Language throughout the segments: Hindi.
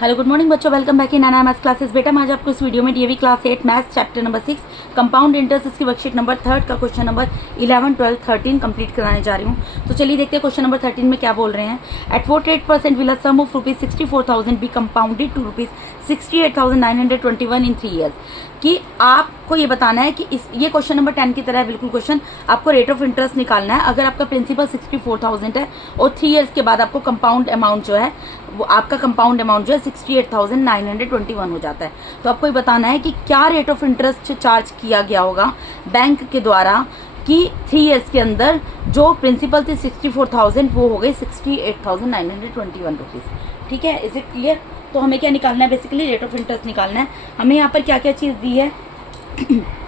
हेलो गुड मॉर्निंग बच्चों, welcome back in Naina maths classes. बेटा मैं आज आपको इस वीडियो में DAV class 8 maths chapter number 6 compound interest इसकी वर्कशीट नंबर 3 का क्वेश्चन नंबर 11, 12, 13 कंप्लीट कराने जा रही हूँ। तो चलिए देखते हैं क्वेश्चन नंबर 13 में क्या बोल रहे हैं। At 48% will a sum of rupees 64,000 be compounded to rupees 68,921 in 3 years. कि आपको ये बताना है कि ये क्वेश्चन नंबर 10 की तरह है बिल्कुल क्वेश्चन। आपको रेट ऑफ इंटरेस्ट निकालना है। अगर आपका प्रिंसिपल 64,000 है और 3 ईयर्स के बाद आपको कंपाउंड अमाउंट जो है वो आपका कंपाउंड अमाउंट जो है 68,921 हो जाता है। तो आपको ये बताना है कि क्या रेट ऑफ इंटरेस्ट चार्ज किया गया होगा बैंक के द्वारा कि 3 ईयर्स के अंदर जो प्रिंसिपल थी 64,000 वो हो गई 68,921 रुपीज़। ठीक है, इज इट क्लियर? तो हमें क्या निकालना है? बेसिकली रेट ऑफ इंटरेस्ट निकालना है। हमें यहाँ पर क्या क्या चीज़ दी है?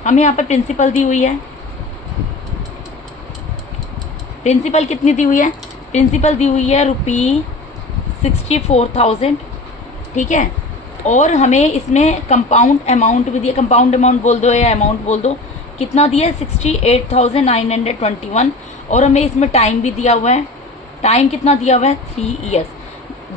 हमें यहाँ पर प्रिंसिपल दी हुई है। प्रिंसिपल कितनी दी हुई है? प्रिंसिपल दी हुई है ₹64,000। ठीक है, और हमें इसमें कंपाउंड अमाउंट भी दिया। कंपाउंड अमाउंट बोल दो या अमाउंट बोल दो, कितना दिया है? 68,921। और हमें इसमें टाइम भी दिया हुआ है। टाइम कितना दिया हुआ है? 3 ईयर्स।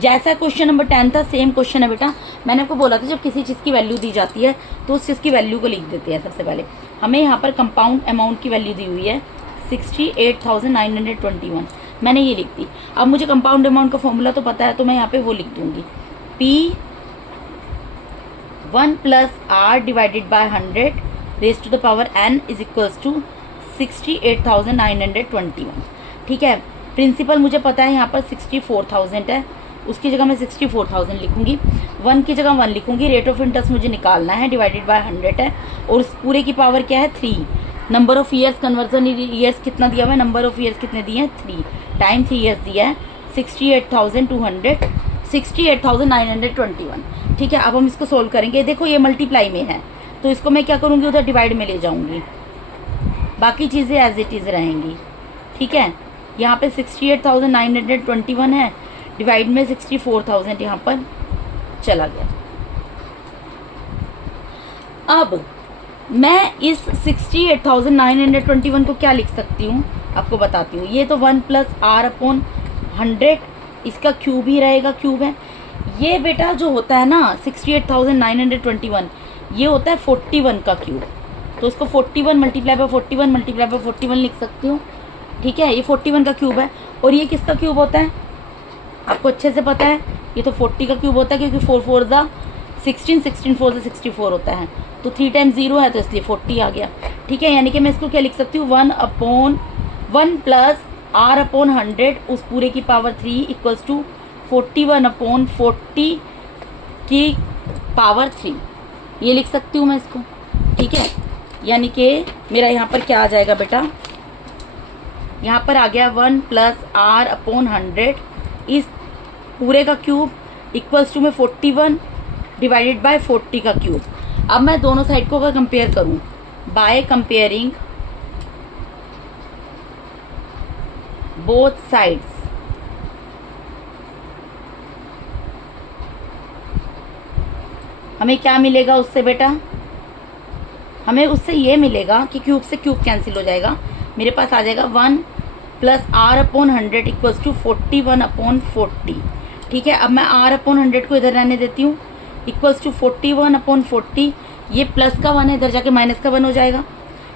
जैसा क्वेश्चन नंबर 10 था सेम क्वेश्चन है बेटा। मैंने आपको बोला था जब किसी चीज़ की वैल्यू दी जाती है तो उस चीज़ की वैल्यू को लिख देते हैं। सबसे पहले हमें यहाँ पर कंपाउंड अमाउंट की वैल्यू दी हुई है 68,921। मैंने ये लिख दी। अब मुझे कंपाउंड अमाउंट का फॉर्मूला तो पता है तो मैं यहाँ पे वो लिख दूंगी, P1 + R divided by 100 raise to the power n is equals to 68,921। ठीक है, प्रिंसिपल मुझे पता है यहाँ पर 64,000 है, उसकी जगह मैं 64,000 लिखूंगी। 1 की जगह 1 लिखूंगी। रेट ऑफ इंटरेस्ट मुझे निकालना है, डिवाइडेड बाय 100 है, और उस पूरे की पावर क्या है? 3। Number of years, conversion years कितना दिया हुआ है? नंबर ऑफ ईयर्स कितने दिए हैं? 3। टाइम 3 ईयर्स दिया है 68,921। ठीक है, अब हम इसको सोल्व करेंगे। देखो ये मल्टीप्लाई में है तो इसको मैं क्या करूँगी? उधर डिवाइड में ले जाऊँगी, बाकी चीज़ें एज इट इज़ रहेंगी। ठीक है, यहाँ पे 68,921 है, डिवाइड में 64,000 यहाँ पर चला गया। अब मैं इस 68,921 को क्या लिख सकती हूँ आपको बताती हूँ। ये तो 1 + R/100 इसका क्यूब ही रहेगा, क्यूब है ये बेटा। जो होता है ना 68,921 ये होता है 41 का क्यूब। तो इसको 41 × 41 × 41 लिख सकती हूँ। ठीक है, ये 41 का क्यूब है। और ये किसका क्यूब होता है? आपको अच्छे से पता है, ये तो 40 का क्यूब होता है क्योंकि 4 4 ज़ा 16, 16 4 ज़ा 64 होता है। तो 3 टाइम्स 0 है तो इसलिए 40 आ गया। ठीक है, यानी कि मैं इसको क्या लिख सकती हूँ? 1 + R/100 उस पूरे की पावर 3 इक्वल्स टू 41/40 की पावर 3। ये लिख सकती हूँ मैं इसको। ठीक है, यानी कि मेरा यहाँ पर क्या आ जाएगा बेटा? यहाँ पर आ गया 1 + R/100 इस पूरे का क्यूब इक्वल्स टू में 41 डिवाइडेड बाय 40 का क्यूब। अब मैं दोनों साइड को अगर कंपेयर करूं बाय कंपेयरिंग बोथ साइड्स, हमें क्या मिलेगा उससे बेटा? हमें उससे ये मिलेगा कि क्यूब से क्यूब कैंसिल हो जाएगा। मेरे पास आ जाएगा 1 + R/100 इक्वल्स टू 41/40। ठीक है, अब मैं R/100 को इधर रहने देती हूँ, इक्वल्स टू 41/40। ये प्लस का 1 है, इधर जाके माइनस का 1 हो जाएगा।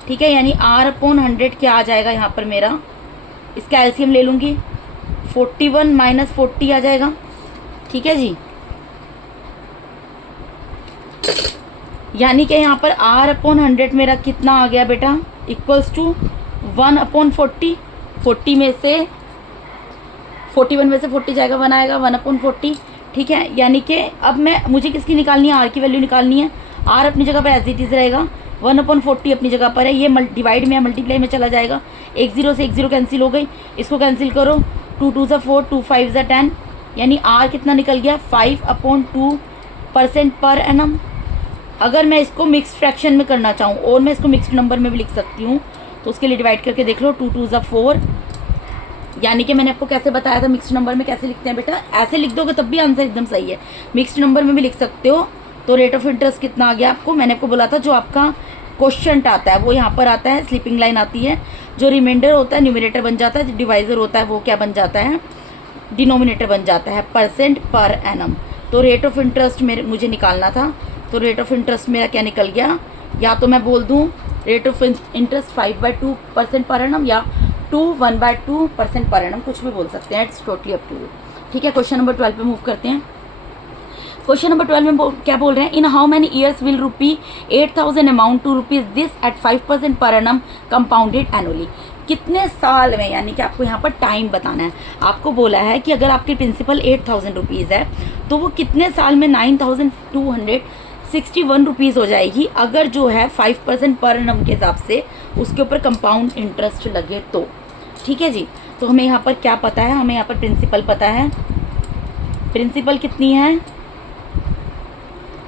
ठीक है, यानी R/100 क्या आ जाएगा यहाँ पर मेरा? इसका एलसीएम ले लूँगी, 41 - 40 आ जाएगा। ठीक है जी, यानी कि यहाँ पर R/100 मेरा कितना आ गया बेटा? Equals to 1/40। 40 में से 41 में से 40 जाएगा, 1 आएगा, 1/40। ठीक है, यानी कि अब मुझे किसकी निकालनी है? R की वैल्यू निकालनी है। R अपनी जगह पर एज इट इज रहेगा, 1/40 अपनी जगह पर है। ये डिवाइड में मल्टीप्लाई में चला जाएगा। 1 0 से 1 0 कैंसिल हो गई, इसको कैंसिल करो। 2 2 ज़ा 4, 2 5 ज़ा 10, यानी R कितना निकल गया? 5/2% पर एनम। अगर मैं इसको मिक्स फ्रैक्शन में करना चाहूँ और मैं इसको मिक्स्ड नंबर में भी लिख सकती हूँ तो उसके लिए डिवाइड करके देख लो। 2 2 ज़ा 4, यानी कि मैंने आपको कैसे बताया था मिक्स्ड नंबर में कैसे लिखते हैं बेटा? ऐसे लिख दोगे तब भी आंसर एकदम सही है। मिक्स्ड नंबर में भी लिख सकते हो। तो रेट ऑफ इंटरेस्ट कितना आ गया आपको? मैंने आपको बोला था जो आपका क्वेश्चन आता है वो यहाँ पर आता है, स्लीपिंग लाइन आती है। जो रिमाइंडर होता है न्यूमरेटर बन जाता है, जो डिवाइजर होता है वो क्या बन जाता है? डिनोमिनेटर बन जाता है, परसेंट पर एनम। तो रेट ऑफ इंटरेस्ट मेरे मुझे निकालना था, तो रेट ऑफ इंटरेस्ट मेरा क्या निकल गया, या तो मैं बोल दूँ rate of interest 5/2% per annum या 1/2% पर एनम, कुछ भी बोल सकते हैं, it's totally up to you. ठीक है, क्वेश्चन नंबर 12 पे मूव करते हैं। क्वेश्चन नंबर 12 में क्या बोल रहे हैं, in how many years will rupee 8,000 amount to rupees this at 5% per annum compounded annually. कितने साल में, यानी कि आपको यहाँ पर टाइम बताना है। आपको बोला है कि अगर आपकी प्रिंसिपल 8,000 रुपीज़ है तो वो कितने साल में 9,261 रुपीज़ हो जाएगी, अगर जो है 5% पर एनम के हिसाब से उसके ऊपर कंपाउंड इंटरेस्ट लगे तो। ठीक है जी, तो हमें यहाँ पर क्या पता है, हमें यहाँ पर प्रिंसिपल पता है। प्रिंसिपल कितनी है,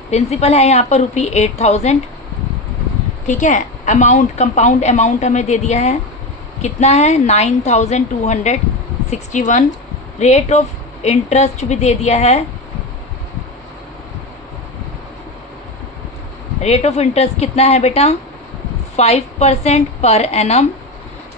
प्रिंसिपल है यहाँ पर रुपी 8,000। ठीक है, अमाउंट, कंपाउंड अमाउंट हमें दे दिया है, कितना है 9,261। रेट ऑफ इंटरेस्ट भी दे दिया है, रेट ऑफ इंटरेस्ट कितना है बेटा 5% पर एनम।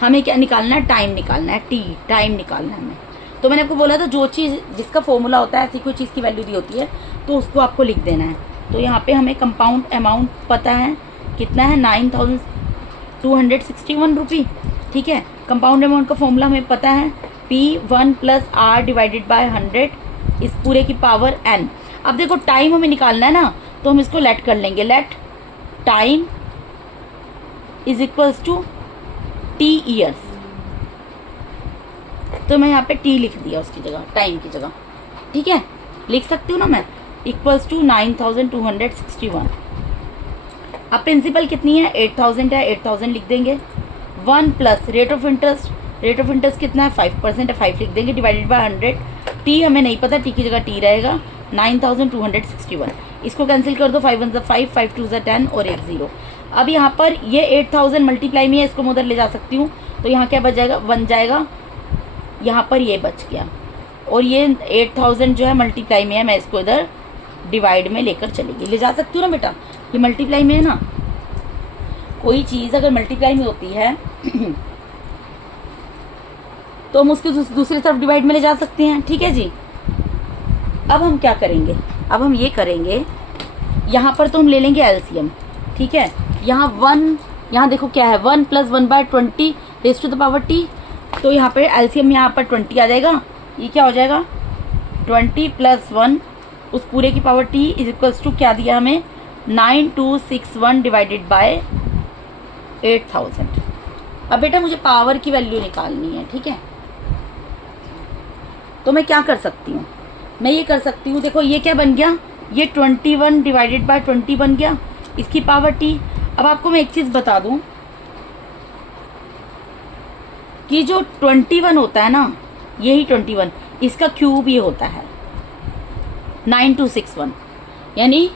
हमें क्या निकालना है, टाइम निकालना है, टी टाइम निकालना है हमें। तो मैंने आपको बोला था जो चीज़ जिसका फॉर्मूला होता है, ऐसी कोई चीज़ की वैल्यू दी होती है तो उसको आपको लिख देना है। तो यहाँ पे हमें कंपाउंड अमाउंट पता है कितना है 9,261 रुपी। ठीक है, कंपाउंड अमाउंट का फॉर्मूला हमें पता है P1 + R डिवाइडेड बाय 100 इस पूरे की पावर n। अब देखो टाइम हमें निकालना है ना, तो हम इसको लेट कर लेंगे, let time is equals to t years. तो मैं यहाँ पे t लिख दिया उसकी जगह, टाइम की जगह। ठीक है, लिख सकती हूँ ना मैं, इक्वल्स टू 9,261। अब प्रिंसिपल कितनी है 8,000 है, 8,000 लिख देंगे। 1 plus rate of interest, rate of interest कितना है 5% है, 5 लिख देंगे, डिवाइडेड बाय 100। टी हमें नहीं पता, टी की जगह टी रहेगा 9,261। इसको कैंसिल कर दो, 5 1 ज़ा 5, 5 2 ज़ा 10 और एक 0। अब यहाँ पर ये 8,000 मल्टीप्लाई में है, इसको मैं उधर ले जा सकती हूँ, तो यहाँ क्या बच जाएगा, बन जाएगा, यहाँ पर ये बच गया। और ये 8,000 जो है मल्टीप्लाई में है, मैं इसको इधर डिवाइड में लेकर चलेगी, ले जा सकती हूँ ना बेटा, ये मल्टीप्लाई में है ना। कोई चीज़ अगर मल्टीप्लाई में होती है तो हम उसकी दूसरी तरफ डिवाइड में ले जा सकते हैं। ठीक है जी, अब हम क्या करेंगे, अब हम ये करेंगे, यहाँ पर तो हम ले लेंगे एलसीएम। ठीक है, यहाँ 1, यहाँ देखो क्या है 1 + 1/20 raise to the power t। तो यहाँ पर एलसीएम यहाँ पर 20 आ जाएगा, ये क्या हो जाएगा 20 + 1 उस पूरे की power t is equals to क्या दिया हमें 9,261 डिवाइडेड बाय 8,000। अब बेटा मुझे पावर की वैल्यू निकालनी है। ठीक है, तो मैं क्या कर सकती हूँ, मैं ये कर सकती हूँ, देखो ये क्या बन गया, ये 21 डिवाइडेड बाय 20 बन गया, इसकी पावर t। अब आपको मैं एक चीज़ बता दूँ कि जो 21 होता है ना, यही 21, इसका क्यूब ये होता है 9,261, यानी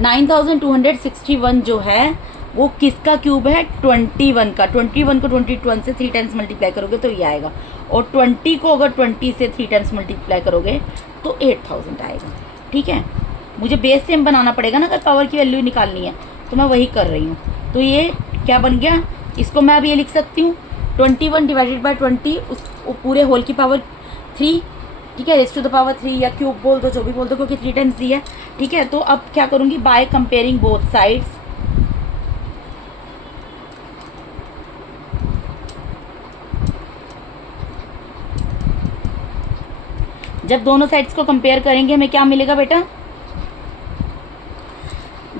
9,261 जो है वो किसका क्यूब है 21 का। 21 को 21 से 3 टाइम्स मल्टीप्लाई करोगे तो ये आएगा, और 20 को अगर 20 से 3 टाइम्स मल्टीप्लाई करोगे तो 8,000 आएगा। ठीक है, मुझे बेस सेम बनाना पड़ेगा ना, अगर पावर की वैल्यू निकालनी है, तो मैं वही कर रही हूँ। तो ये क्या बन गया, इसको मैं अब ये लिख सकती हूँ 21 डिवाइडेड बाय 20 उस पूरे होल की पावर 3। ठीक है, रेज़ टू द पावर 3 या क्यूब बोल दो, जो भी बोल दो, क्योंकि 3 टाइम्स दी है। ठीक है, तो अब क्या करूँगी, बाय कंपेयरिंग बोथ साइड्स, जब दोनों साइड्स को कंपेयर करेंगे हमें क्या मिलेगा बेटा,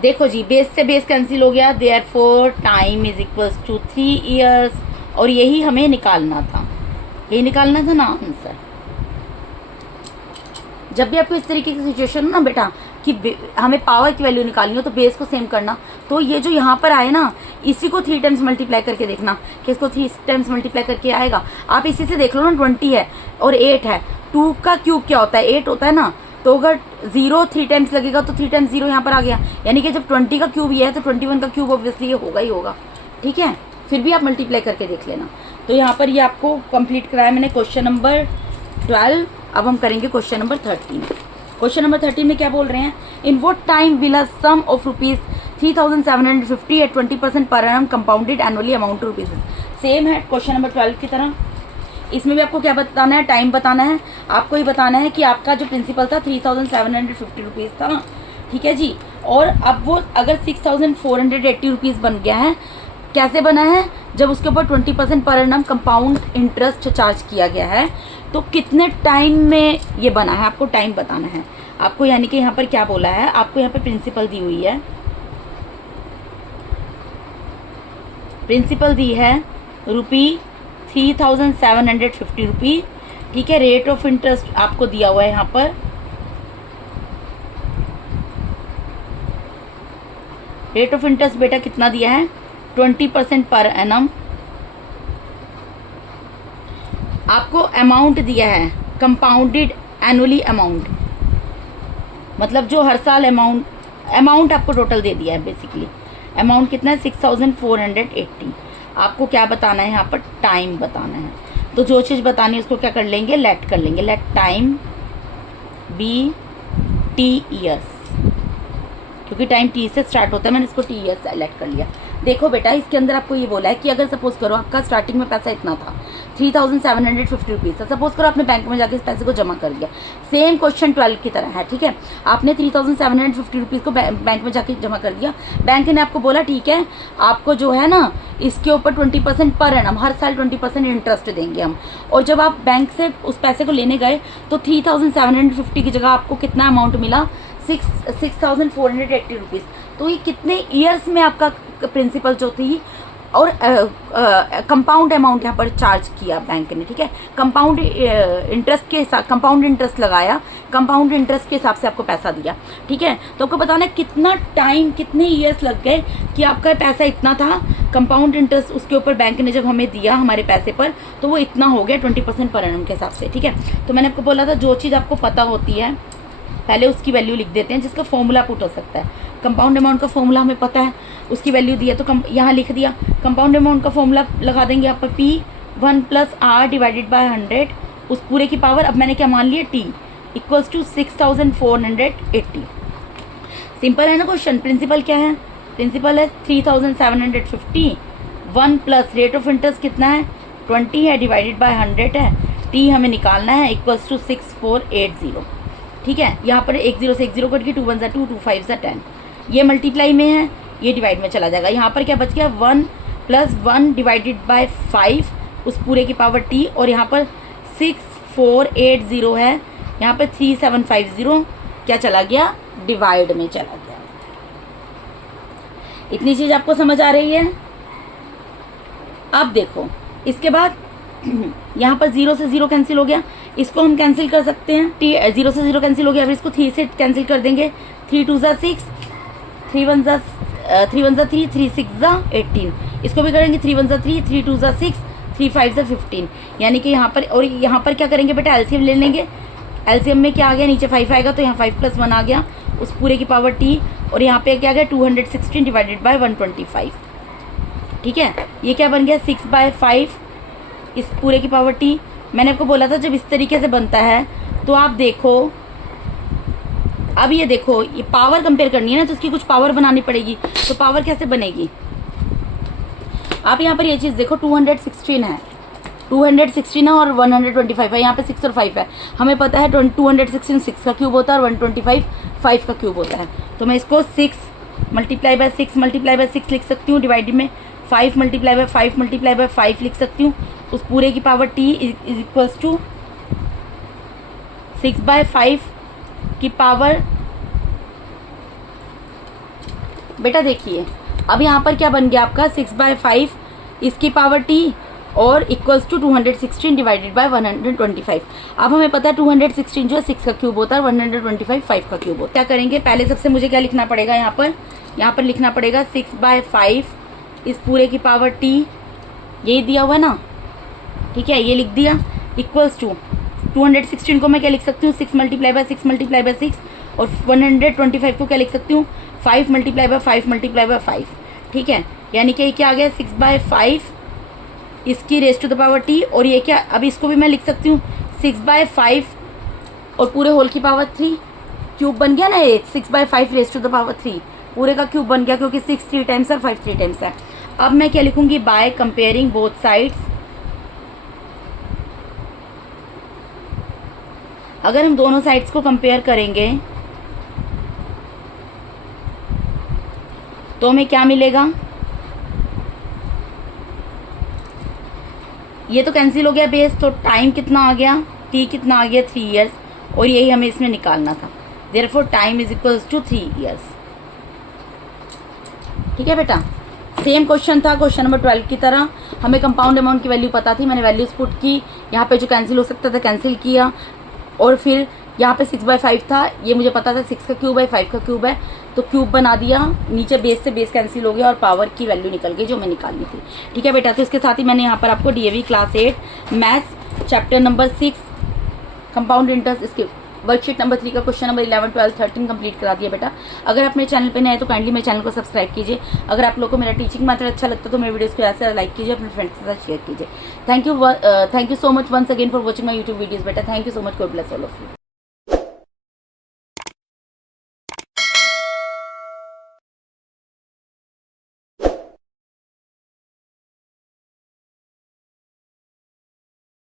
देखो जी बेस से बेस कैंसिल हो गया, therefore time is equals to 3 years. और यही हमें निकालना था, यही निकालना था ना आंसर। जब भी आपको इस तरीके की सिचुएशन हो ना बेटा कि हमें पावर की वैल्यू निकालनी हो, तो बेस को सेम करना, तो ये जो यहाँ पर आए ना, इसी को 3 टाइम्स मल्टीप्लाई करके देखना कि इसको 3 टाइम्स मल्टीप्लाई करके आएगा। आप इसी से देख लो ना, 20 है और 8 है, 2 का क्यूब क्या होता है 8 होता है ना, तो अगर 0 3 टाइम्स लगेगा तो 3 टाइम्स 0 यहाँ पर आ गया, यानी कि जब 20 का क्यूब ये है तो 21 का क्यूब ऑब्वियसली ये होगा ही होगा। ठीक है, फिर भी आप मल्टीप्लाई करके देख लेना। तो यहाँ पर ये आपको कंप्लीट कराया मैंने क्वेश्चन नंबर 12। अब हम करेंगे क्वेश्चन नंबर 13। क्वेश्चन नंबर 13 में क्या बोल रहे हैं, in what time will a sum of ₹3,750 at 20% per annum compounded annually amount to rupees. Same है क्वेश्चन नंबर 12 की तरह। इसमें भी आपको क्या बताना है, टाइम बताना है। आपको ये बताना है कि आपका जो प्रिंसिपल था 3750 रुपीज़ था, ठीक है जी। और अब वो अगर 6480 रुपीज़ बन गया है, कैसे बना है, जब उसके ऊपर 20% per annum compound interest charge किया गया है, तो कितने टाइम में ये बना है, आपको टाइम बताना है आपको। यानी कि यहाँ पर क्या बोला है, आपको यहाँ पर प्रिंसिपल दी हुई है, प्रिंसिपल दी है ₹3750 रुपी, ठीक है। रेट ऑफ इंटरेस्ट आपको दिया हुआ है यहाँ पर, रेट ऑफ इंटरेस्ट बेटा कितना दिया है, 20% पर एनम। आपको अमाउंट दिया है कंपाउंडेड एनुअली अमाउंट, मतलब जो हर साल अमाउंट आपको टोटल दे दिया है। बेसिकली अमाउंट कितना है, 6480। आपको क्या बताना है यहाँ पर, टाइम बताना है। तो जो चीज़ बतानी है उसको क्या कर लेंगे, लेट कर लेंगे, let time be T years, क्योंकि टाइम टी से स्टार्ट होता है, मैंने इसको टी ईयर्स सेलेक्ट कर लिया। देखो बेटा, इसके अंदर आपको ये बोला है कि अगर सपोज करो आपका स्टार्टिंग में पैसा इतना था 3750 रुपीज़, सपोज करो आपने बैंक में जाके इस पैसे को जमा कर दिया, सेम क्वेश्चन 12 की तरह है, ठीक है। आपने 3750 रुपीज़ को बैंक में जाके जमा कर दिया, बैंक ने आपको बोला ठीक है आपको जो है ना इसके ऊपर 20% पर एनम हर साल 20% इंटरेस्ट देंगे हम। और जब आप बैंक से उस पैसे को लेने गए तो 3750 की जगह आपको कितना अमाउंट मिला, 6480 रुपीज़। तो ये कितने ईयर्स में आपका प्रिंसिपल जो थी और कंपाउंड अमाउंट यहाँ पर चार्ज किया बैंक ने, ठीक है। कंपाउंड इंटरेस्ट के साथ कंपाउंड इंटरेस्ट लगाया, कंपाउंड इंटरेस्ट के हिसाब से आपको पैसा दिया, ठीक है। तो आपको बताना है कितना टाइम, कितने ईयर्स लग गए कि आपका पैसा इतना था, कंपाउंड इंटरेस्ट उसके ऊपर बैंक ने जब हमें दिया हमारे पैसे पर, तो वो इतना हो गया 20% पर एनम के हिसाब से, ठीक है। तो मैंने आपको बोला था जो चीज़ आपको पता होती है पहले उसकी वैल्यू लिख देते हैं, जिसका फॉर्मूला पुट हो सकता है। कंपाउंड अमाउंट का फॉर्मूला हमें पता है, उसकी वैल्यू दी है तो यहाँ लिख दिया। कंपाउंड अमाउंट का फॉर्मूला लगा देंगे यहाँ पर P1 + R डिवाइडेड बाय 100, उस पूरे की पावर, अब मैंने क्या मान लिया, T इक्वल्स टू 6480। सिंपल है ना क्वेश्चन। प्रिंसिपल क्या है, प्रिंसिपल है 3750, 1 प्लस रेट ऑफ इंटरेस्ट कितना है 20 है, डिवाइडेड बाय 100 है, T हमें निकालना है इक्वल्स टू 6480, ठीक है। यहाँ पर 1 0 से 1 0 कट के 2 1 2 2 5 10, ये मल्टीप्लाई में है, ये डिवाइड में चला जाएगा। यहाँ पर क्या बच गया, 1 + 1 डिवाइडेड बाय 5 उस पूरे की पावर T, और यहाँ पर 6480 है, यहाँ पर 3750 क्या चला गया, डिवाइड में चला गया। इतनी चीज़ आपको समझ आ रही है। अब देखो इसके बाद यहाँ पर 0 से 0 कैंसिल हो गया, इसको हम कैंसिल कर सकते हैं, 0 से 0 कैंसिल हो गया, अब इसको 3 से कैंसिल कर देंगे, 3 2 = 6, 3 1 = 3, 3 6 = 18, इसको भी करेंगे 3 1 = 3, 3 2 = 6, 3 5 = 15। यानी कि यहाँ पर, और यहाँ पर क्या करेंगे बेटा, एलसीएम ले लेंगे। एलसीएम में क्या आ गया, नीचे 5 आएगा तो यहाँ 5 + 1 आ गया, उस पूरे की पावर T, और यहाँ पे क्या आ गया 216 डिवाइडेड बाय 125, ठीक है। ये क्या बन गया 6/5 इस पूरे की पावर T। मैंने आपको बोला था जब इस तरीके से बनता है तो आप देखो, अब ये देखो ये पावर कंपेयर करनी है ना, तो उसकी कुछ पावर बनानी पड़ेगी। तो पावर कैसे बनेगी, आप यहाँ पर ये चीज़ देखो, 216 है, 216 है और 125 है, यहाँ पे 6 और 5 है। हमें पता है 216 6 का क्यूब होता है और 125 5 का क्यूब होता है। तो मैं इसको 6 × 6 × 6 लिख सकती हूँ, डिवाइडेड में 5 × 5 × 5 लिख सकती हूँ, उस पूरे की पावर T इक्वल्स टू 6/5 की पावर। बेटा देखिए अब यहाँ पर क्या बन गया आपका 6/5 इसकी पावर T और इक्वल्स टू 216 डिवाइडेड बाय 125। अब हमें पता है 216 जो है 6 का क्यूब होता है, 125 5 का क्यूब होता है। क्या करेंगे, पहले सबसे मुझे क्या लिखना पड़ेगा, यहाँ पर लिखना पड़ेगा 6/5 इस पूरे की पावर T, यही दिया हुआ है ना, ठीक है, ये लिख दिया, इक्वल्स टू 216 को मैं क्या लिख सकती हूँ 6 × 6 × 6, और 125 को क्या लिख सकती हूँ 5 × 5 × 5, ठीक है। यानी कि ये क्या आ गया 6/5 इसकी raise to the power T, और ये क्या, अब इसको भी मैं लिख सकती हूँ 6/5 और पूरे होल की पावर 3, क्यूब बन गया ना ये 6/5 रेज़ टू द पावर 3 पूरे का क्यूब बन गया, क्योंकि 6 3 टाइम्स और 5 3 टाइम्स है। अब मैं क्या लिखूंगी, बाय कंपेयरिंग बोथ साइड्स, अगर हम दोनों साइड्स को कंपेयर करेंगे तो हमें क्या मिलेगा, ये तो कैंसिल हो गया बेस, तो टाइम कितना आ गया, t कितना आ गया 3 ईयर्स, और यही हमें इसमें निकालना था। Therefore time is equals to 3 years. ठीक है बेटा, सेम क्वेश्चन था क्वेश्चन नंबर 12 की तरह। हमें कंपाउंड अमाउंट की वैल्यू पता थी, मैंने वैल्यूज पुट की, यहाँ पे जो कैंसिल हो सकता था कैंसिल किया, और फिर यहाँ पे 6/5 था, ये मुझे पता था 6 का क्यूब है 5 का क्यूब है, तो क्यूब बना दिया, नीचे बेस से बेस कैंसिल हो गया और पावर की वैल्यू निकल गई जो हमें निकालनी थी। ठीक है बेटा, तो इसके साथ ही मैंने यहाँ पर आपको DAV class 8 maths chapter number 6 compound interest इसके वर्कशीट नंबर 3 का क्वेश्चन नंबर 11, 12, 13 कंप्लीट करा दिया बेटा। अगर आप मेरे चैनल पे नए हैं तो काइंडली मेरे चैनल को सब्सक्राइब कीजिए। अगर आप लोगों को मेरा टीचिंग मेथड अच्छा लगता है तो मेरे वीडियोस को ऐसे लाइक कीजिए, अपने फ्रेंड्स के साथ शेयर कीजिए। Thank you so much once again for watching my YouTube videos बेटा। Thank you so much, God bless all of you.